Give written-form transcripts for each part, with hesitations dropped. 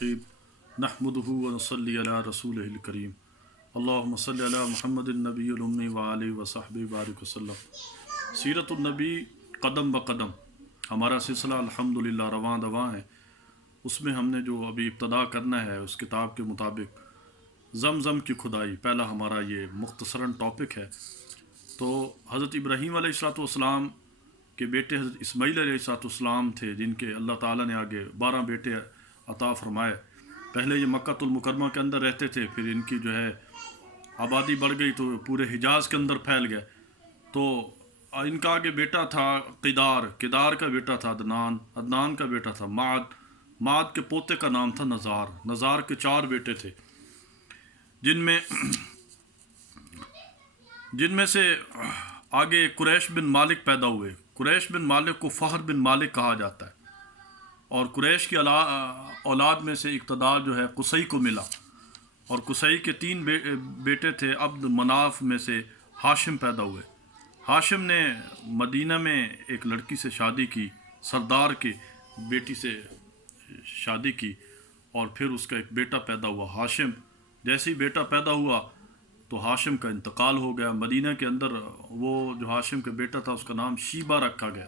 الرحیم نحمدہ و نصلی علی رسولہ الکریم اللہم صلی علی محمد النبی الامی وآلہ وصحبہ بارک وسلم۔ سیرت النبی قدم بقدم ہمارا سلسلہ الحمدللہ رواں دواں ہے۔ اس میں ہم نے جو ابھی ابتدا کرنا ہے اس کتاب کے مطابق زمزم کی کھدائی پہلا ہمارا یہ مختصراً ٹاپک ہے۔ تو حضرت ابراہیم علیہ السلام کے بیٹے حضرت اسماعیل علیہ السلام تھے، جن کے اللہ تعالیٰ نے آگے 12 بیٹے عطا فرمائے۔ پہلے یہ مکہ المکرمہ کے اندر رہتے تھے، پھر ان کی جو ہے آبادی بڑھ گئی تو پورے حجاز کے اندر پھیل گئے۔ تو ان کا آگے بیٹا تھا قدار کا بیٹا تھا عدنان کا بیٹا تھا معد کے پوتے کا نام تھا نزار کے 4 بیٹے تھے، جن میں سے آگے قریش بن مالک پیدا ہوئے۔ قریش بن مالک کو فہر بن مالک کہا جاتا ہے، اور قریش کی اولاد میں سے اقتدار جو ہے قصی کو ملا، اور قصی کے 3 بیٹے تھے۔ عبد مناف میں سے ہاشم پیدا ہوئے۔ ہاشم نے مدینہ میں ایک لڑکی سے شادی کی، سردار کی بیٹی سے شادی کی، اور پھر اس کا ایک بیٹا پیدا ہوا ہاشم۔ جیسے ہی بیٹا پیدا ہوا تو ہاشم کا انتقال ہو گیا۔ مدینہ کے اندر وہ جو ہاشم کا بیٹا تھا اس کا نام شیبہ رکھا گیا،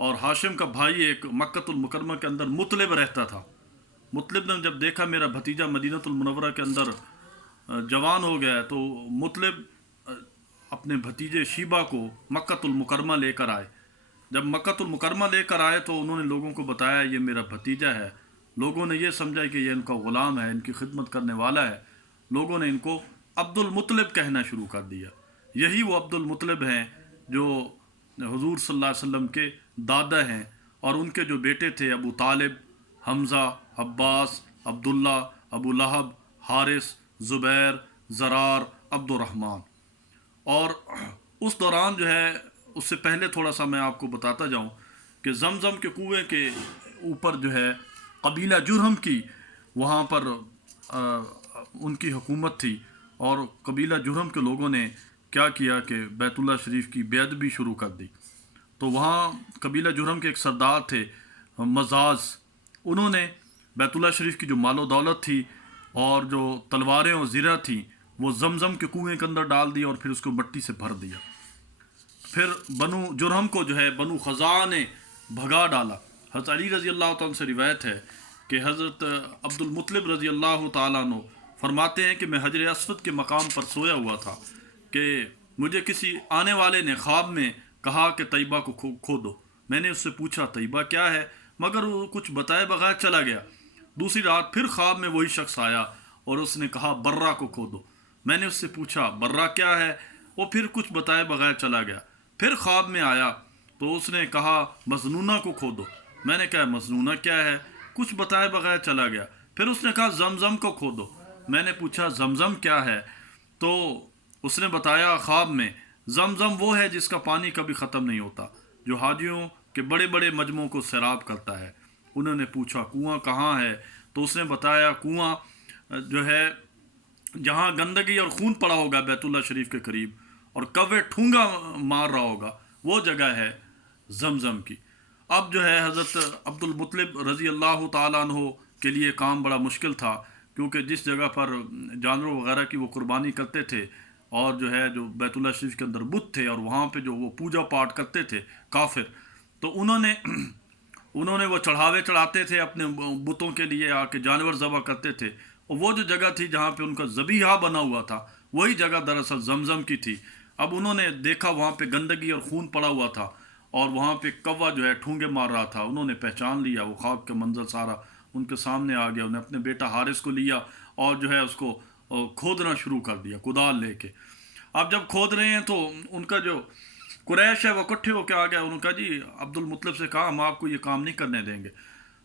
اور ہاشم کا بھائی ایک مکہ المکرمہ کے اندر مطلب رہتا تھا۔ مطلب نے جب دیکھا میرا بھتیجا مدینہ المنورہ کے اندر جوان ہو گیا تو مطلب اپنے بھتیجے شیبہ کو مکہ المکرمہ لے کر آئے۔ جب مکہ المکرمہ لے کر آئے تو انہوں نے لوگوں کو بتایا یہ میرا بھتیجا ہے۔ لوگوں نے یہ سمجھا کہ یہ ان کا غلام ہے، ان کی خدمت کرنے والا ہے۔ لوگوں نے ان کو عبد المطلب کہنا شروع کر دیا۔ یہی وہ عبد المطلب ہیں جو حضور صلی اللہ علیہ وسلم کے دادا ہیں، اور ان کے جو بیٹے تھے ابو طالب، حمزہ، عباس، عبداللہ، ابو لہب، حارث، زبیر، زرار، عبد الرحمن۔ اور اس دوران جو ہے اس سے پہلے تھوڑا سا میں آپ کو بتاتا جاؤں کہ زمزم کے کنویں کے اوپر جو ہے قبیلہ جرہم کی وہاں پر ان کی حکومت تھی، اور قبیلہ جرہم کے لوگوں نے کیا کیا کہ بیت اللہ شریف کی بے ادبی شروع کر دی۔ تو وہاں قبیلہ جرہم کے ایک سردار تھے مزاز، انہوں نے بیت اللہ شریف کی جو مال و دولت تھی اور جو تلواریں اور زرہ تھیں وہ زمزم کے کنویں کے اندر ڈال دی، اور پھر اس کو مٹی سے بھر دیا۔ پھر بنو جرہم کو جو ہے بنو خزاعہ نے بھگا ڈالا۔ حضرت علی رضی اللہ تعالیٰ سے روایت ہے کہ حضرت عبد المطلب رضی اللہ تعالیٰ عنہ فرماتے ہیں کہ میں حجر اسود کے مقام پر سویا ہوا تھا کہ مجھے کسی آنے والے نے خواب میں کہا کہ طیبہ کو کھودو۔ میں نے اس سے پوچھا طیبہ کیا ہے، مگر وہ کچھ بتائے بغیر چلا گیا۔ دوسری رات پھر خواب میں وہی شخص آیا اور اس نے کہا برہ کو کھودو۔ میں نے اس سے پوچھا برہ کیا ہے، وہ پھر کچھ بتائے بغیر چلا گیا۔ پھر خواب میں آیا تو اس نے کہا مظنونہ کو کھودو۔ میں نے کہا مظنونہ کیا ہے، کچھ بتائے بغیر چلا گیا۔ پھر اس نے کہا زمزم کو کھودو۔ میں نے پوچھا زمزم کیا ہے، تو اس نے بتایا خواب میں زمزم وہ ہے جس کا پانی کبھی ختم نہیں ہوتا، جو حاجیوں کے بڑے بڑے مجمعوں کو سیراب کرتا ہے۔ انہوں نے پوچھا کنواں کہاں ہے، تو اس نے بتایا کنواں جو ہے جہاں گندگی اور خون پڑا ہوگا بیت اللہ شریف کے قریب اور کوے ٹھونگا مار رہا ہوگا، وہ جگہ ہے زمزم کی۔ اب جو ہے حضرت عبد المطلب رضی اللہ تعالیٰ عنہ کے لیے کام بڑا مشکل تھا، کیونکہ جس جگہ پر جانوروں وغیرہ کی وہ قربانی کرتے تھے، اور جو ہے جو بیت اللہ شریف کے اندر بت تھے اور وہاں پہ جو وہ پوجا پاٹ کرتے تھے کافر، تو انہوں نے وہ چڑھاوے چڑھاتے تھے اپنے بتوں کے لیے، آ کے جانور ذبح کرتے تھے، اور وہ جو جگہ تھی جہاں پہ ان کا ذبیحہ بنا ہوا تھا وہی جگہ دراصل زمزم کی تھی۔ اب انہوں نے دیکھا وہاں پہ گندگی اور خون پڑا ہوا تھا، اور وہاں پہ کوا جو ہے ٹھونگے مار رہا تھا۔ انہوں نے پہچان لیا، وہ خواب کا منظر سارا ان کے سامنے آ گیا۔ انہیں اپنے بیٹا حارث کو لیا اور جو ہے اس کو کھودنا شروع کر دیا کدال لے کے۔ اب جب کھود رہے ہیں تو ان کا جو قریش ہے وہ اکٹھے ہو کے آ گیا۔ انہوں نے کہا جی عبد المطلب سے کہا ہم آپ کو یہ کام نہیں کرنے دیں گے۔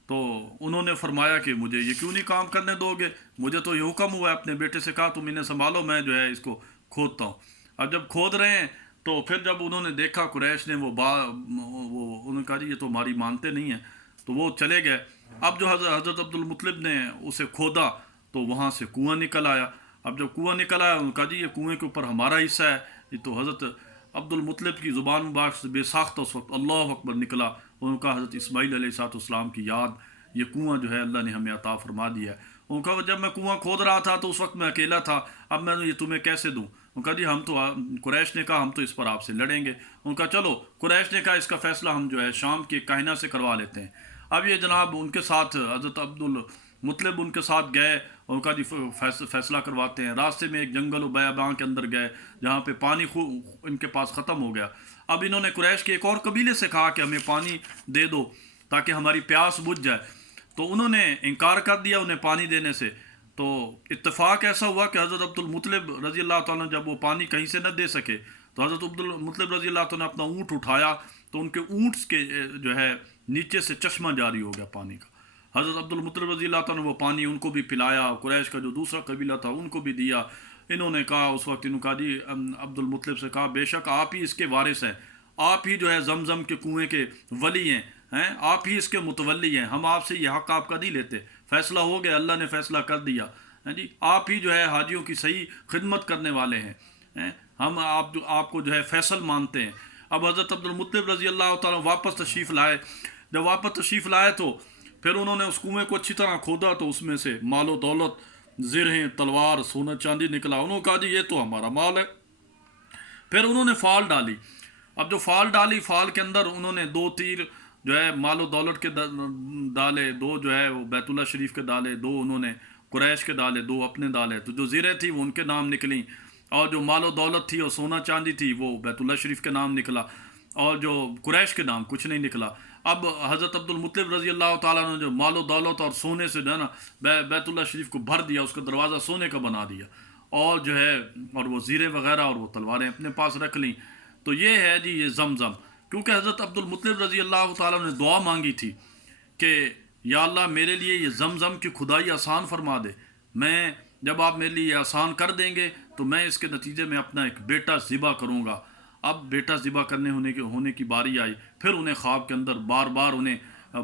تو انہوں نے فرمایا کہ مجھے یہ کیوں نہیں کام کرنے دو گے، مجھے تو یہ حکم ہوا ہے۔ اپنے بیٹے سے کہا تم انہیں سنبھالو، میں جو ہے اس کو کھودتا ہوں۔ اب جب کھود رہے ہیں تو پھر جب انہوں نے دیکھا قریش نے انہوں نے کہا جی یہ تو ہماری مانتے نہیں ہیں، تو وہ چلے گئے۔ اب جو حضرت عبد المطلب نے اسے کھودا تو وہاں سے کنواں نکل آیا۔ اب جب کنواں نکل آیا انہوں نے کہا جی یہ کنویں کے اوپر ہمارا حصہ ہے۔ یہ تو حضرت عبد المطلب کی زبان مبارک سے بے ساختہ اس وقت اللہ اکبر نکلا۔ انہوں نے کہا حضرت اسماعیل علیہ السلام کی یاد یہ کنواں جو ہے اللہ نے ہمیں عطا فرما دیا ہے. ان کا جب میں کنواں کھود رہا تھا تو اس وقت میں اکیلا تھا, اب میں یہ تمہیں کیسے دوں؟ ان کا جی ہم تو, قریش نے کہا ہم تو اس پر آپ سے لڑیں گے. ان کا چلو, قریش نے کہا اس کا فیصلہ ہم جو ہے شام کے کاہنہ سے کروا لیتے ہیں. اب یہ جناب ان کے ساتھ حضرت عبد المطلب ان کے ساتھ گئے, ان کا جی فیصلہ کرواتے ہیں. راستے میں ایک جنگل و بیاباں کے اندر گئے جہاں پہ پانی ان کے پاس ختم ہو گیا. اب انہوں نے قریش کے ایک اور قبیلے سے کہا کہ ہمیں پانی دے دو تاکہ ہماری پیاس بجھ جائے. تو انہوں نے انکار کر دیا انہیں پانی دینے سے. تو اتفاق ایسا ہوا کہ حضرت عبد المطلب رضی اللہ تعالیٰ جب وہ پانی کہیں سے نہ دے سکے تو حضرت عبد المطلب رضی اللہ تعالیٰ نے اپنا اونٹ اٹھایا تو ان کے اونٹ کے جو ہے نیچے سے چشمہ جاری ہو گیا پانی کا. حضرت عبد المطلب رضی اللہ تعالیٰ نے وہ پانی ان کو بھی پلایا, قریش کا جو دوسرا قبیلہ تھا ان کو بھی دیا. انہوں نے کہا اس وقت, انہوں نے کہا جی عبد المطلب سے کہا بے شک آپ ہی اس کے وارث ہیں, آپ ہی جو ہے زمزم کے کنویں کے ولی ہیں, آپ ہی اس کے متولی ہیں, ہم آپ سے یہ حق آپ کا نہیں لیتے. فیصلہ ہو گیا, اللہ نے فیصلہ کر دیا جی, آپ ہی جو ہے حاجیوں کی صحیح خدمت کرنے والے ہیں, ہم آپ کو جو ہے فیصل مانتے ہیں. اب حضرت عبد المطلب رضی اللہ تعالیٰ واپس تشریف لائے. جب واپس تشریف لائے تو پھر انہوں نے اس کنویں کو اچھی طرح کھودا تو اس میں سے مال و دولت, زرہیں, تلوار, سونا چاندی نکلا. انہوں نے کہا جی یہ تو ہمارا مال ہے. پھر انہوں نے فال ڈالی. اب جو فال ڈالی, فال کے اندر انہوں نے 2 تیر جو ہے مال و دولت کے ڈالے, 2 جو ہے وہ بیت اللہ شریف کے ڈالے, 2 انہوں نے قریش کے ڈالے, 2 اپنے ڈالے. تو جو زریں تھی وہ ان کے نام نکلیں, اور جو مال و دولت تھی اور سونا چاندی تھی وہ بیت اللہ شریف کے نام نکلا, اور جو قریش کے نام کچھ نہیں نکلا. اب حضرت عبد المطلب رضی اللہ تعالیٰ نے جو مال و دولت اور سونے سے جو ہے نا بیت اللہ شریف کو بھر دیا, اس کا دروازہ سونے کا بنا دیا, اور جو ہے اور وہ زیریں وغیرہ اور وہ تلواریں اپنے پاس رکھ لیں. تو یہ ہے جی یہ زمزم. کیونکہ حضرت عبد المطلب رضی اللہ تعالیٰ نے دعا مانگی تھی کہ یا اللہ میرے لیے یہ زمزم کی کھدائی آسان فرما دے, میں جب آپ میرے لیے یہ آسان کر دیں گے تو میں اس کے نتیجے میں اپنا ایک بیٹا ذبح کروں گا. اب بیٹا ذبح کرنے ہونے کی باری آئی. پھر انہیں خواب کے اندر بار بار انہیں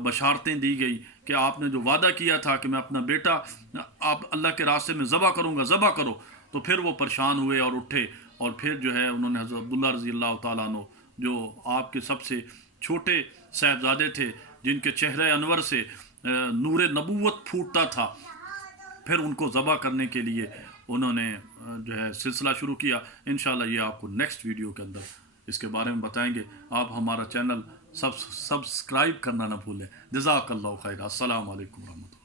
بشارتیں دی گئی کہ آپ نے جو وعدہ کیا تھا کہ میں اپنا بیٹا آپ اللہ کے راستے میں ذبح کروں گا, ذبح کرو. تو پھر وہ پریشان ہوئے اور اٹھے, اور پھر جو ہے انہوں نے حضرت عبداللہ رضی اللہ تعالیٰ عنہ جو آپ کے سب سے چھوٹے صاحبزادے تھے جن کے چہرے انور سے نور نبوت پھوٹتا تھا, پھر ان کو ذبح کرنے کے لیے انہوں نے جو ہے سلسلہ شروع کیا. انشاءاللہ یہ آپ کو نیکسٹ ویڈیو کے اندر اس کے بارے میں بتائیں گے. آپ ہمارا چینل سبسکرائب کرنا نہ بھولیں. جزاک اللہ خیر. السلام علیکم ورحمۃ اللہ.